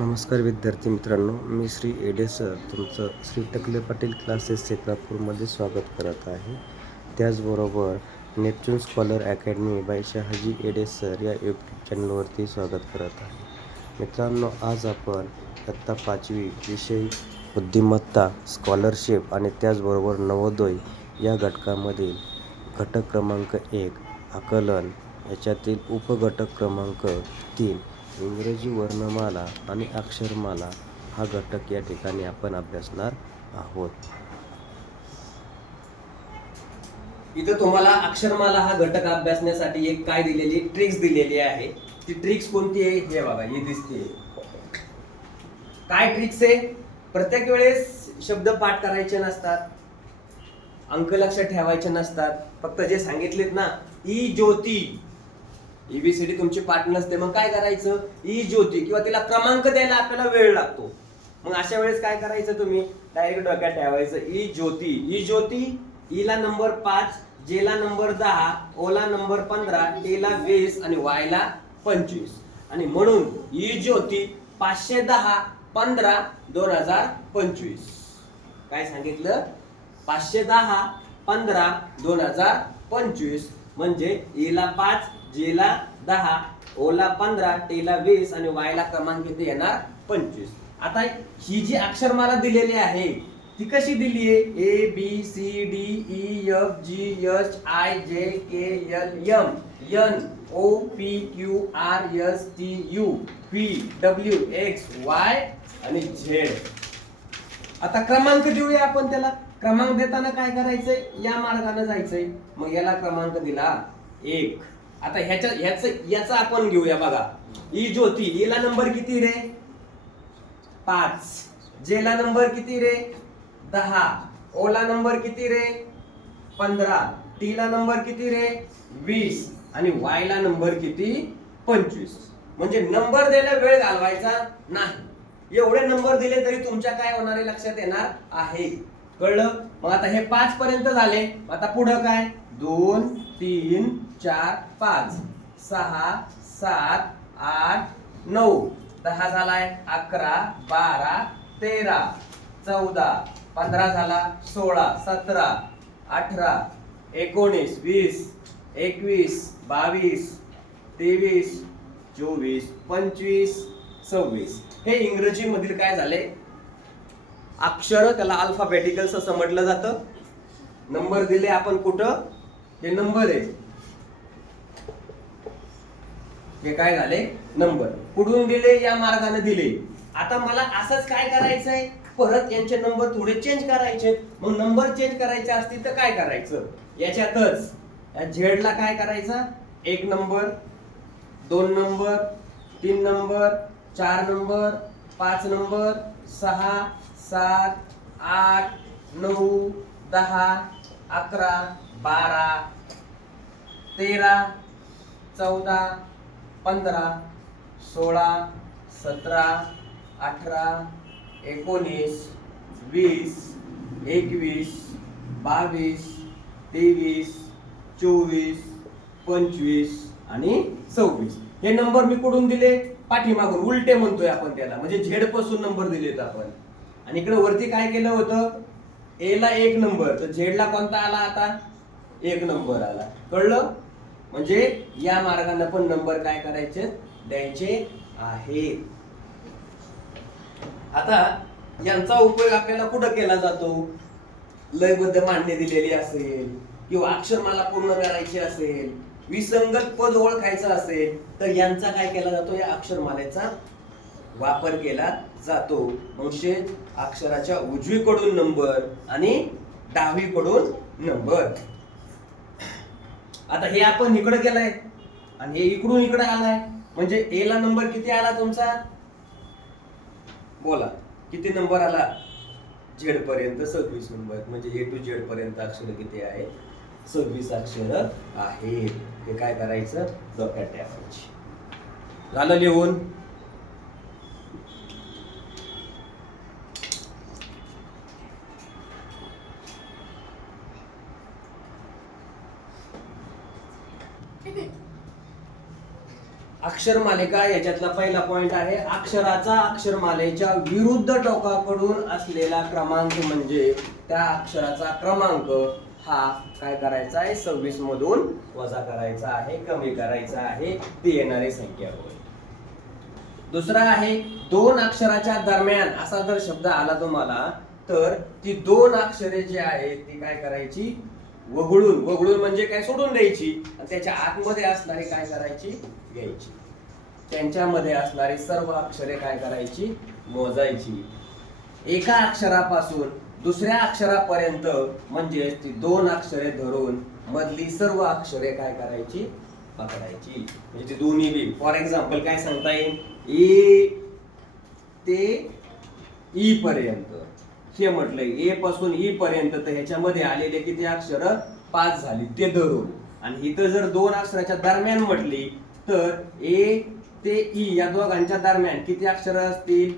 नमस्कार विद्यार्थी मित्रांनो मी श्री एडे सर. तुमचं श्री टकले पाटील क्लासेस चेतनापूरमध्ये स्वागत करत आहे. त्याचबरोबर Neptune scholar academy by Shahaji Ede sir या यूट्यूब चॅनलवरती स्वागत करत आहे. मित्रांनो आज आपण आत्ता पाचवी विषय बुद्धिमत्ता स्कॉलरशिप आणि त्याचबरोबर नवोदय या घटकामधील घटक क्रमांक एक आकलन. याच्यातील उपघटक क्रमांक तीन इंग्रजी वर्णमाला आणि अक्षरमाला हा घटक या ठिकाणी आपण अभ्यासणार आहोत. इथं तुम्हाला अक्षरमाला हा घटक अभ्यासण्यासाठी एक काय दिलेली ट्रिक्स दिलेली आहे. ती ट्रिक्स कोणती आहे? हे बाबा ही दिसते काय ट्रिक्स आहे? प्रत्येक वेळेस शब्द पाठ करायचे नसतात. अंक लक्षात ठेवायचे नसतात. फक्त जे सांगितलेत ना ई ज्योती. ईबीसीडी तुमची पाठ नसते मग काय करायचं? ई ज्योती किंवा तिला क्रमांक द्यायला आपल्याला वेळ लागतो. मग अशा वेळेस काय करायचं तुम्ही? डायरेक्ट डोक्यात ठेवायचं ई ज्योती. ई ज्योती ईला नंबर पाच जेला नंबर दहा ओला नंबर पंधरा टेला वीस आणि वायला पंचवीस. आणि म्हणून ई ज्योती पाचशे दहा पंधरा दोन हजार पंचवीस. काय सांगितलं? पाचशे दहा पंधरा दोन हजार पंचवीस. म्हणजे ईला पाच जेला दहा ओला पंधरा टेला वीस आणि वायला क्रमांक किती येणार पंचवीस. आता ही जी अक्षरमाला दिलेली आहे ती कशी दिली आहे? A B C D E F G H I J K L M N O P Q R S T U P W X Y आणि झेड आता क्रमांक देऊया आपण त्याला. क्रमांक देताना काय करायचंय? या मार्गाने जायचंय. मग याला क्रमांक दिला एक. आता ह्याच्या ह्याच याचा आपण घेऊया बघा. ई ज्योती e ईला नंबर किती रे? पाच. जेला नंबर किती रे? दहा. ओला नंबर किती रे? पंधरा. टीला नंबर किती रे? वीस. आणि वायला नंबर किती? पंचवीस. म्हणजे नंबर द्यायला वेळ घालवायचा नाही. एवढे नंबर दिले तरी तुमच्या काय होणारे लक्षात येणार आहे. कळलं? मग आता हे पाच पर्यंत झाले. आता पुढं काय? दोन तीन चार पाच. सहा सात आठ नऊ. दहा झालाय अकरा बारा तेरा. चौदा. पंधरा झाला सोळा सतरा अठरा एकोणीस वीस एकवीस बावीस तेवीस चोवीस पंचवीस सव्वीस. हे इंग्रजीमधील काय झाले? अक्षर त्याला अल्फाबेटिकल्स असं म्हटलं जातं. नंबर दिले आपण कुठं? हे नंबर आहे. हे काय झाले? नंबर कुठून दिले? या मार्गाने दिले. आता मला असंच काय करायचंय? परत यांचे नंबर थोडे चेंज करायचे. मग नंबर चेंज करायचे असतील तर काय करायचं? याच्यातच. या झेडला काय करायचं? एक नंबर दोन नंबर तीन नंबर चार नंबर पाच नंबर सहा सात आठ नऊ दहा अकरा बारा तेरा चौदा पंधरा सोळा सतरा अठरा एकोणीस वीस एकवीस बावीस तेवीस चोवीस पंचवीस आणि सव्वीस. हे नंबर मी कुठून दिले? पाठीमागून. उलटे म्हणतोय आपण त्याला. म्हणजे झेडपासून नंबर दिलेत आपण. आणि इकडे वरती काय केलं होतं? ए ला एक नंबर तर झेडला कोणता आला आता? एक नंबर आला. कळलं? म्हणजे या मार्गाने पण नंबर काय करायचे? द्यायचे आहेत. आता यांचा उपयोग आपल्याला कुठं केला जातो? लयबद्ध मान्य दिलेली असेल किंवा अक्षरमाला पूर्ण करायची असेल विसंगत पद ओळखायचं असेल तर यांचा काय केला जातो? या अक्षरमालेचा वापर केला जातो. म्हणजे अक्षराच्या उजवीकडून नंबर आणि डावीकडून नंबर आता हे आपण इकडे केलंय आणि हे इकडून इकडे आलाय. म्हणजे ए ला नंबर किती आला तुमचा? बोला. किती नंबर आला? झेड पर्यंत सव्वीस नंबर म्हणजे ए टू झेड पर्यंत अक्षर किती आहे सव्वीस अक्षर आहेत. हे काय करायचं? डोक्यात टाकायची झालं लिहून? अक्षरमालिका याच्यातला पहिला पॉइंट आहे. अक्षराचा अक्षरमालेच्या विरुद्ध टोकाकडून असलेला क्रमांक म्हणजे त्या अक्षराचा क्रमांक हा काय करायचा आहे? सव्वीस मधून वजा करायचा आहे कमी करायचा आहे. ती येणारी संख्या होय. दुसरा आहे दोन अक्षराच्या दरम्यान असा जर शब्द आला तुम्हाला तर ती दोन अक्षरे जी आहेत ती काय करायची? वगळून वगळून म्हणजे काय? सोडून द्यायची. आणि त्याच्या आतमध्ये असणारी काय करायची? घ्यायची. त्यांच्यामध्ये असणारी सर्व अक्षरे काय करायची? मोजायची. एका अक्षरापासून दुसऱ्या अक्षरापर्यंत म्हणजे ती दोन अक्षरे धरून मधली सर्व अक्षरे काय करायची? पकडायची. म्हणजे ती दोन्ही बी. फॉर एक्झाम्पल काय सांगता येईल? ए ते ई पर्यंत. हे म्हटलंय ए पासून ई पर्यंत तर ह्याच्यामध्ये आलेले किती अक्षर? पाच झाली. ते धरून. आणि इथं जर दोन अक्षराच्या दरम्यान म्हटली तर ए ते ई या दोघांच्या दरम्यान किती अक्षर असतील?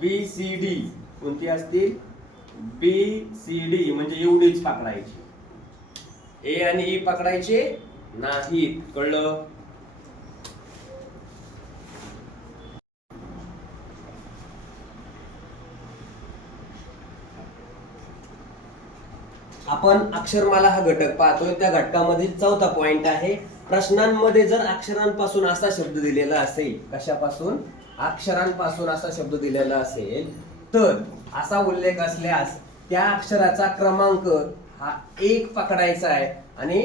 बी सी डी कोणती असतील? बी सी डी म्हणजे एवढीच पकडायची. ए आणि ई पकडायचे नाहीत. कळलं? आपण अक्षरमाला हा घटक पाहतोय. त्या घटकामध्ये चौथा पॉइंट आहे. प्रश्नांमध्ये जर अक्षरांपासून असा शब्द दिलेला असेल कशापासून? अक्षरांपासून असा शब्द दिलेला असेल तर असा उल्लेख असल्यास त्या अक्षराचा क्रमांक हा एक पकडायचा आहे. आणि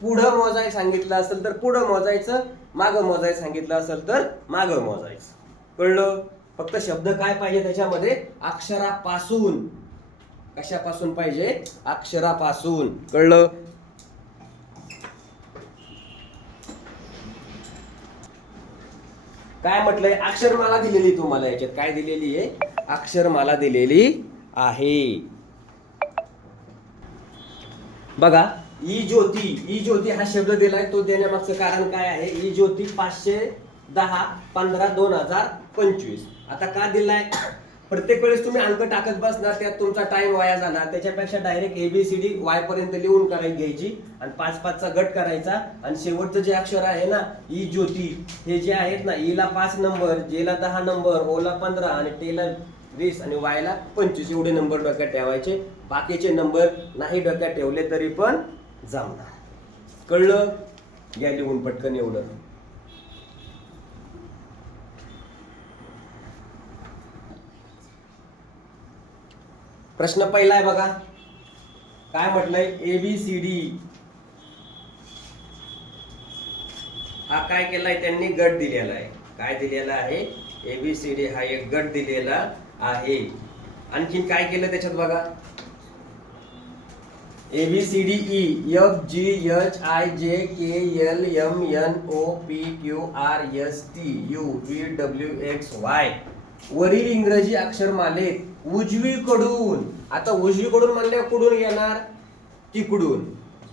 पुढं मोजाय सांगितलं असेल तर पुढं मोजायचं मागं मोजाय सांगितलं असेल तर मागं मोजायचं. कळलं? फक्त शब्द काय पाहिजे त्याच्यामध्ये? अक्षरापासून. कशापासून पाहिजे? अक्षरापासून. कळलं? काय म्हटलंय? अक्षरमाला दिलेली तुम्हाला याच्यात. काय दिलेली आहे? अक्षरमाला दिलेली आहे. बघा ई ज्योती. ई ज्योती हा शब्द दिलाय तो देण्यामागचं कारण काय आहे? ई ज्योती पाचशे दहा पंधरा दोन हजार पंचवीस. आता का दिलाय? प्रत्येक वेळेस तुम्ही अंक टाकत बसणार त्यात तुमचा टाइम वाया जाणार त्याच्यापेक्षा डायरेक्ट एबीसीडी वाय पर्यंत लिहून करायची घ्यायची आणि पाच पाचचा गट करायचा. आणि शेवटचं जे अक्षर आहे ना ई ज्योती हे जे आहेत ना e ईला पाच नंबर जेला दहा नंबर ओला पंधरा आणि टेला वीस आणि वायला पंचवीस एवढे नंबर डोक्यात ठेवायचे. बाकीचे नंबर नाही डोक्यात ठेवले तरी पण जमणार. कळलं? घ्या लिहून पटकन एवढं. प्रश्न पहिला आहे बघा. काय म्हटलंय? ए बी सी डी हा काय केलाय? त्यांनी गट दिलेला आहे. काय दिलेला आहे? ए बी सी डी हा एक गट दिलेला आहे. आणखीन काय केलं त्याच्यात बघा? A B C D E F G H I J K L M N O P Q R S T U V W X Y वरील इंग्रजी अक्षरमालेत उजवीकडून. आता उजवीकडून म्हणल्यावर कुठून येणार? तिकडून.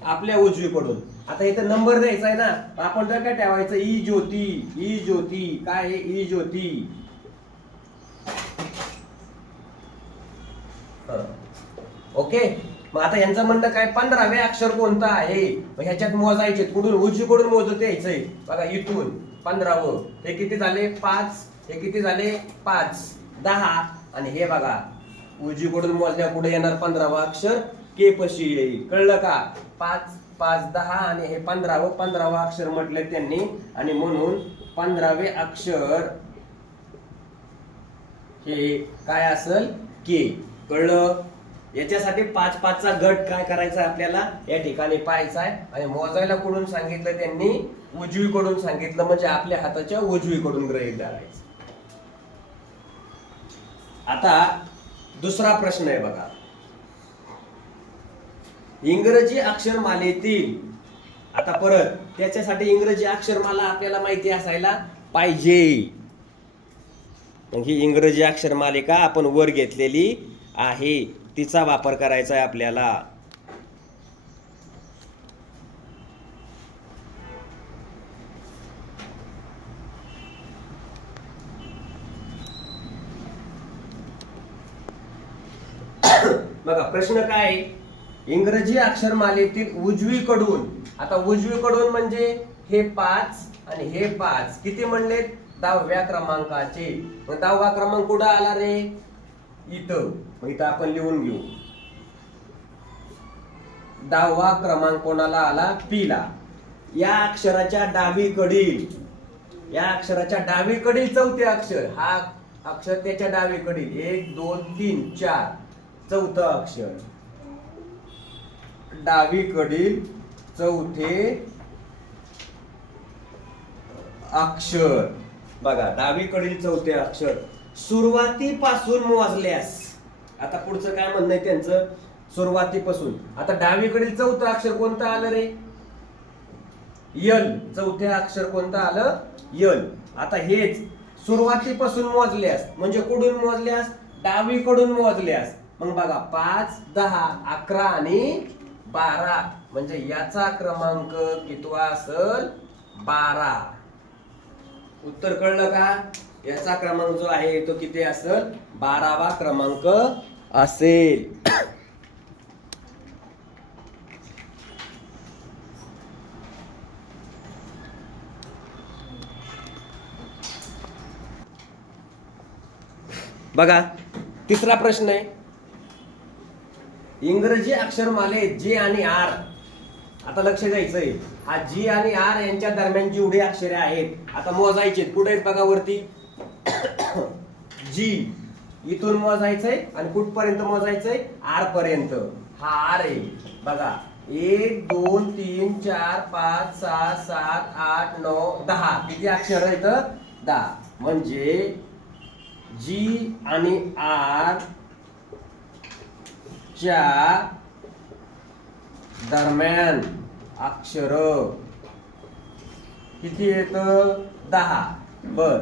आपल्या उजवीकडून. आता इथं नंबर द्यायचा आहे ना. आपण तर काय ठेवायचं? ई ज्योती. ई ज्योती. काय आहे? ई ज्योती. ओके? मग आता यांचं म्हणणं काय? पंधरावे अक्षर कोणतं आहे? मग ह्याच्यात मोजायचे. कुठून? उजवीकडून मोजत यायचंय. बघा इथून. पंधरावं. हे किती झाले? पाच. हे किती झाले? पाच. दहा. आणि हे बघा उजवीकडून मोजल्या पुढे येणार पंधरावा अक्षर के पशी. येईल कळलं का? पाच पाच दहा आणि हे पंधरावं पंधरावं अक्षर म्हटलं त्यांनी. आणि म्हणून पंधरावे अक्षर हे काय असल? के. कळलं? याच्यासाठी पाच पाचचा गट काय करायचा आपल्याला? या ठिकाणी पाहायचा आहे. आणि मोजायला कुठून सांगितलं त्यांनी? उजवीकडून सांगितलं म्हणजे आपल्या हाताच्या उजवीकडून ग्रहित धरायचं. आता दुसरा प्रश्न आहे बघा. इंग्रजी अक्षरमालेतील आता परत त्याच्यासाठी इंग्रजी अक्षरमाला आपल्याला माहिती असायला पाहिजे. ही इंग्रजी अक्षरमालिका आपण वर घेतलेली आहे. तिचा वापर करायचा आहे आपल्याला बघा प्रश्न काय? आहे? इंग्रजी अक्षरमालेतील उजवीकडून आता उजवीकडून म्हणजे हे पाच आणि हे पाच किती म्हणलेत? दहाव्या क्रमांकाचे. मग दहावा क्रमांक कुठं आला रे? इथं. मग इथं आपण लिहून घेऊ. दहावा क्रमांक कोणाला आला? पीला या अक्षराच्या डावीकडील. या अक्षराच्या डावीकडील चौथे अक्षर. हा अक्षर त्याच्या डावीकडील. एक दोन तीन चार. चौथं अक्षर. डावीकडील चौथे अक्षर. बघा डावीकडील चौथे अक्षर. सुरुवातीपासून मोजल्यास आता पुढचं काय म्हणणं आहे त्यांचं? सुरुवातीपासून. आता डावीकडील चौथं अक्षर कोणतं आलं रे? यल. चौथे अक्षर कोणतं आलं? यल. आता हेच. सुरुवातीपासून मोजल्यास म्हणजे कुठून मोजल्यास? डावीकडून मोजल्यास. मग बघा पाच दहा अकरा आणि बारा. म्हणजे याचा क्रमांक कितवा असल? बारा. उत्तर कळलं का? याचा क्रमांक जो आहे तो किती असेल? बारावा क्रमांक असेल. बघा तिसरा प्रश्न आहे. इंग्रजी अक्षरमालेत जी आणि आर. आता लक्ष द्यायचंय. हा जी आणि आर यांच्या दरम्यान जेवढी अक्षरे आहेत आता मोजायचे कुठे आहेत बघा वरती? जी. इथून मोजायचंय आणि कुठपर्यंत मोजायचंय? आर पर्यंत. हा आर आहे. बघा. एक दोन तीन चार पाच सहा सात आठ नऊ दहा. किती अक्षर आहेत? दहा. म्हणजे जी आणि आर च्या दरम्यान अक्षर. किती येत? दहा. बर.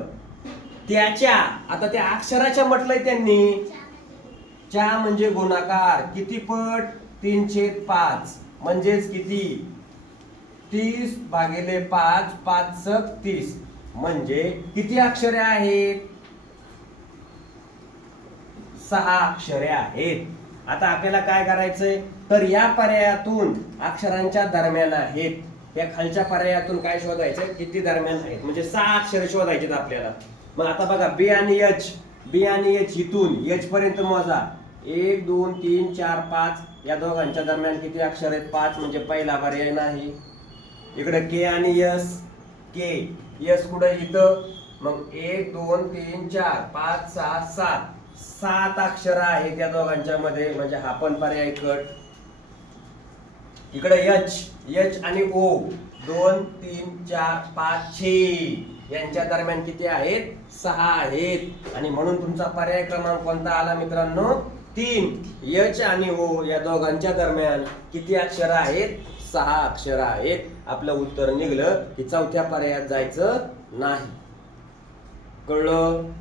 त्याच्या आता त्या अक्षराच्या म्हटलंय त्यांनी. च्या म्हणजे गुणाकार. किती पट? तीनशे पाच. म्हणजेच किती? तीस भागिले पाच पाच सक तीस. म्हणजे किती अक्षरे आहेत? सहा अक्षरे आहेत. आता आपल्याला काय करायचंय? तर या पर्यायातून अक्षरांच्या दरम्यान आहेत. या खालच्या पर्यायातून काय शोधायचं किती दरम्यान आहेत? म्हणजे सहा अक्षर शोधायचे आपल्याला. मग आता बघा बी आणि एच बी आणि एच इथून एच पर्यंत मोजा. एक दोन तीन चार पाच. या दोघांच्या दरम्यान किती अक्षर आहेत? पाच म्हणजे पहिला पर्याय नाही. इकडे के आणि यस. के. यस कुठं इथं? मग एक दोन तीन चार पाच सहा सात. सात अक्षर आहेत या दोघांच्या मध्ये. म्हणजे हा पण पर्याय कट. इकडे यच यच आणि ओ. दोन तीन चार पाच छे. यांच्या दरम्यान किती आहेत? सहा आहेत. आणि म्हणून तुमचा पर्याय क्रमांक कोणता आला मित्रांनो? तीन. यच आणि ओ या दोघांच्या दरम्यान किती अक्षर आहेत? सहा अक्षर आहेत. आपलं उत्तर निघलं की चौथ्या पर्यायात जायचं नाही. कळलं?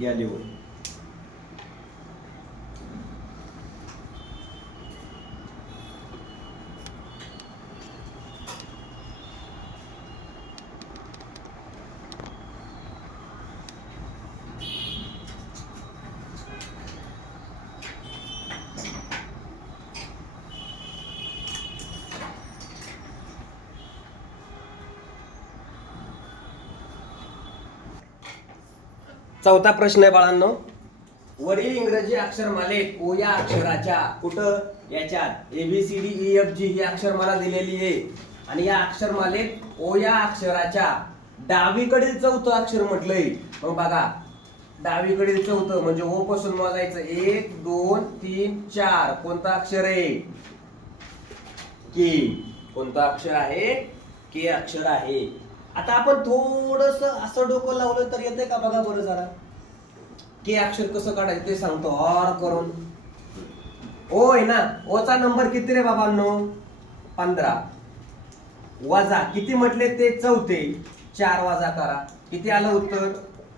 या लिहून. चौथा प्रश्न आहे बाळांनो. वरील इंग्रजी अक्षरमालेत ओ या अक्षराच्या कुठं? याच्यात. A B C D E F G ही अक्षरमाला दिलेली आहे. आणि या अक्षरमालेत ओ या अक्षराच्या डावीकडील चौथं अक्षर म्हटलंय. मग बघा. डावीकडील चौथं म्हणजे ओ पासून मोजायचं. एक दोन तीन चार. कोणतं अक्षर आहे? के. कोणतं अक्षर आहे? के अक्षर आहे. आता आपण थोडस असं डोकं लावलं तर येते का बघा बरं जरा. के अक्षर कसं काढायचं ते सांगतो. ऑर करून. ओ आहे ना ओचा नंबर किती रे बाबांनो? पंधरा. वजा किती म्हटले ते? चौथे. चार वजा करा. किती आलं उत्तर?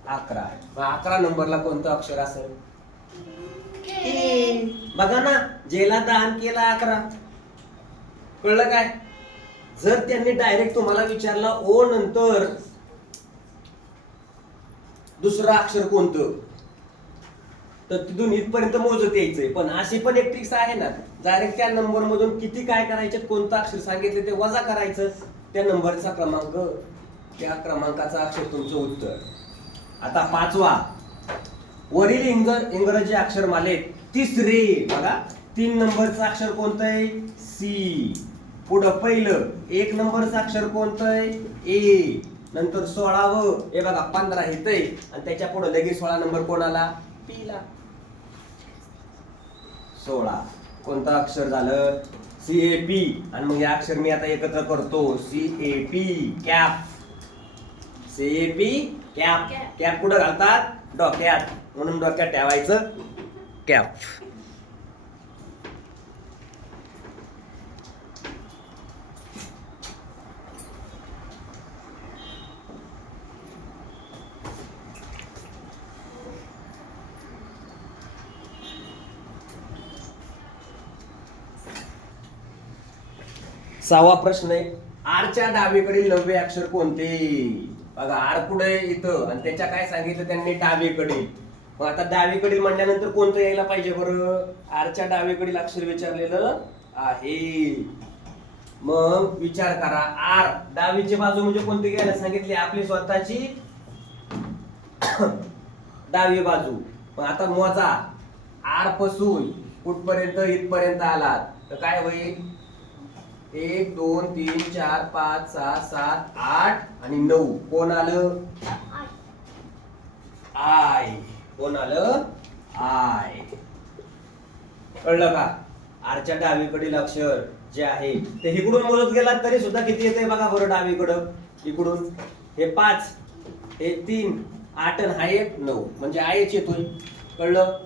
अकरा. मग अकरा नंबरला कोणतं अक्षर असेल? के. बघा ना जेला दान केला अकरा. कळलं काय? जर त्यांनी डायरेक्ट तुम्हाला विचारला ओ नंतर दुसरं अक्षर कोणतं? तर तिथून इथपर्यंत मोजत यायचंय. पण अशी पण एक ट्रिक्स आहे ना डायरेक्ट त्या नंबर मधून किती काय करायचे कोणतं अक्षर सांगितले ते वजा करायचं त्या नंबरचा क्रमांक त्या क्रमांकाचा अक्षर तुमचं उत्तर. आता पाचवा. वरील इंग इंग्रजी अक्षरमालेत तिसरे. बघा तीन नंबरचं अक्षर कोणतं आहे? सी. पुढं पहिलं. एक नंबरचं अक्षर कोणतं आहे? ए. नंतर सोळावं. हे बघा पंधरा येतंय. आणि त्याच्या पुढे लगेच सोळा नंबर कोणाला? पी ला सोळा. कोणतं अक्षर झालं? सी ए पी आणि मग हे अक्षर मी आता एकत्र करतो. C A P cap C A P cap. Cap कुठं घालतात? डोक्यात. म्हणून डोक्यात ठेवायचं. कॅप सहावा प्रश्न आहे. आरच्या डावीकडील नववे अक्षर कोणते? बघा आर पुढे इथं. आणि त्याच्या काय सांगितलं त्यांनी? डावीकडील. मग आता डावीकडील म्हणल्यानंतर कोणतं यायला पाहिजे बरं? आरच्या डावीकडील अक्षर विचारलेलं आहे. मग विचार करा. आर डावीची बाजू म्हणजे कोणती घ्यायला सांगितली? आपली स्वतःची डावी बाजू. मग आता मोजा. आरपासून कुठपर्यंत इथपर्यंत आलात? तर काय होईल? एक दोन तीन चार पाच सहा सात आठ आणि नऊ. कोण आलं? आय कोण आलं? आय कळलं का? आरच्या डावीकडील अक्षर जे आहे ते इकडून बोलत गेलात तरी सुद्धा किती येते बघा बरं डावीकडं. इकडून. हे पाच हे तीन आठ आणि हा एक नऊ. म्हणजे आयच येतोय. कळलं?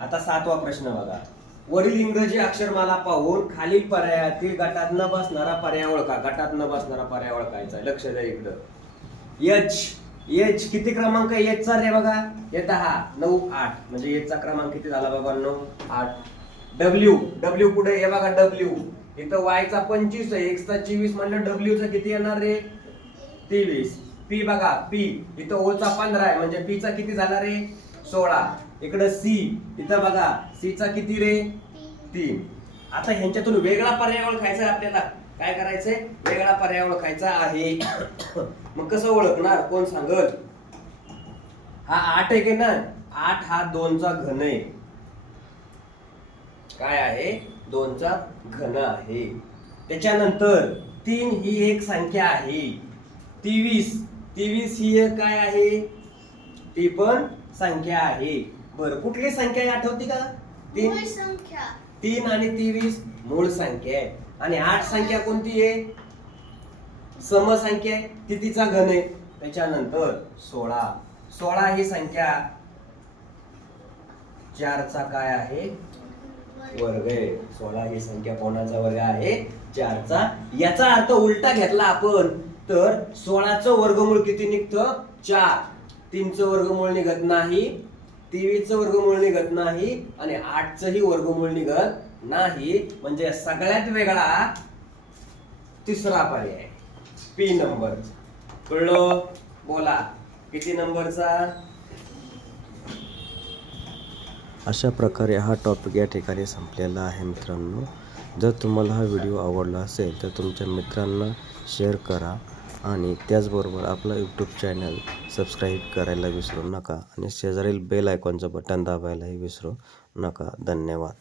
आता सातवा प्रश्न बघा. वरील इंग्रजी अक्षरमाला पाहून खालील पर्यायातील गटात न बसणारा पर्याय ओळखा. गटात न बसणारा पर्याय ओळखायचा. लक्ष द्या इकडं. एच एच किती क्रमांक आहे? एचचा रे बघा. हे दहा. नऊ आठ. म्हणजे एचचा क्रमांक किती झाला बाबा नऊ आठ. डब्ल्यू डब्ल्यू पुढे हे बघा डब्ल्यू इथं वायचा पंचवीस आहे. एक्सचा चोवीस म्हणलं डब्ल्यू चा किती येणार रे? तेवीस. पी बघा पी इथं ओचा पंधरा आहे. म्हणजे पी चा किती झाला रे? सोळा. इकडं सी इथं बघा. सी चा किती रे? तीन. आता ह्यांच्यातून वेगळा पर्याय ओळखायचा आपल्याला. काय करायचंय? वेगळा पर्याय ओळखायचा आहे. मग कसं ओळखणार? कोण सांगत हा आठ आहे की ना आठ हा दोनचा घन आहे. काय आहे? दोनचा घन आहे. त्याच्यानंतर तीन ही एक संख्या आहे. तेवीस. तेवीस ही काय आहे? ती पण संख्या आहे. बर कुठली संख्या आठवती का? तीन? मूळ संख्या. तीन आणि तेवीस मूळ संख्या आहे. आणि आठ संख्या कोणती आहे? समसंख्या आहे. कितीचा घन आहे? त्याच्यानंतर सोळा. सोळा ही संख्या चारचा काय आहे? वर्ग आहे. सोळा ही संख्या कोणाचा वर्ग आहे? चारचा. याचा अर्थ उलटा घेतला आपण तर सोळाचं वर्गमूळ किती निघतं? चार. तीनचं वर्गमूळ निघत नाही. तेवीसचं वर्गमूळ निघत नाही आणि आठचंही वर्गमूळ निघत नाही. म्हणजे सगळ्यात वेगळा तिसरा पर्याय. पी नंबर कळलं? बोला. किती नंबरचा अशा प्रकारे हा टॉपिक या ठिकाणी संपलेला आहे मित्रांनो. जर तुम्हाला हा व्हिडिओ आवडला असेल तर तुमच्या मित्रांना शेअर करा. आणि त्याचबरोबर आपला यूट्यूब चॅनल सबस्क्राईब करायला विसरू नका आणि शेजारील बेल आयकॉनचं बटन दाबायलाही विसरू नका. धन्यवाद.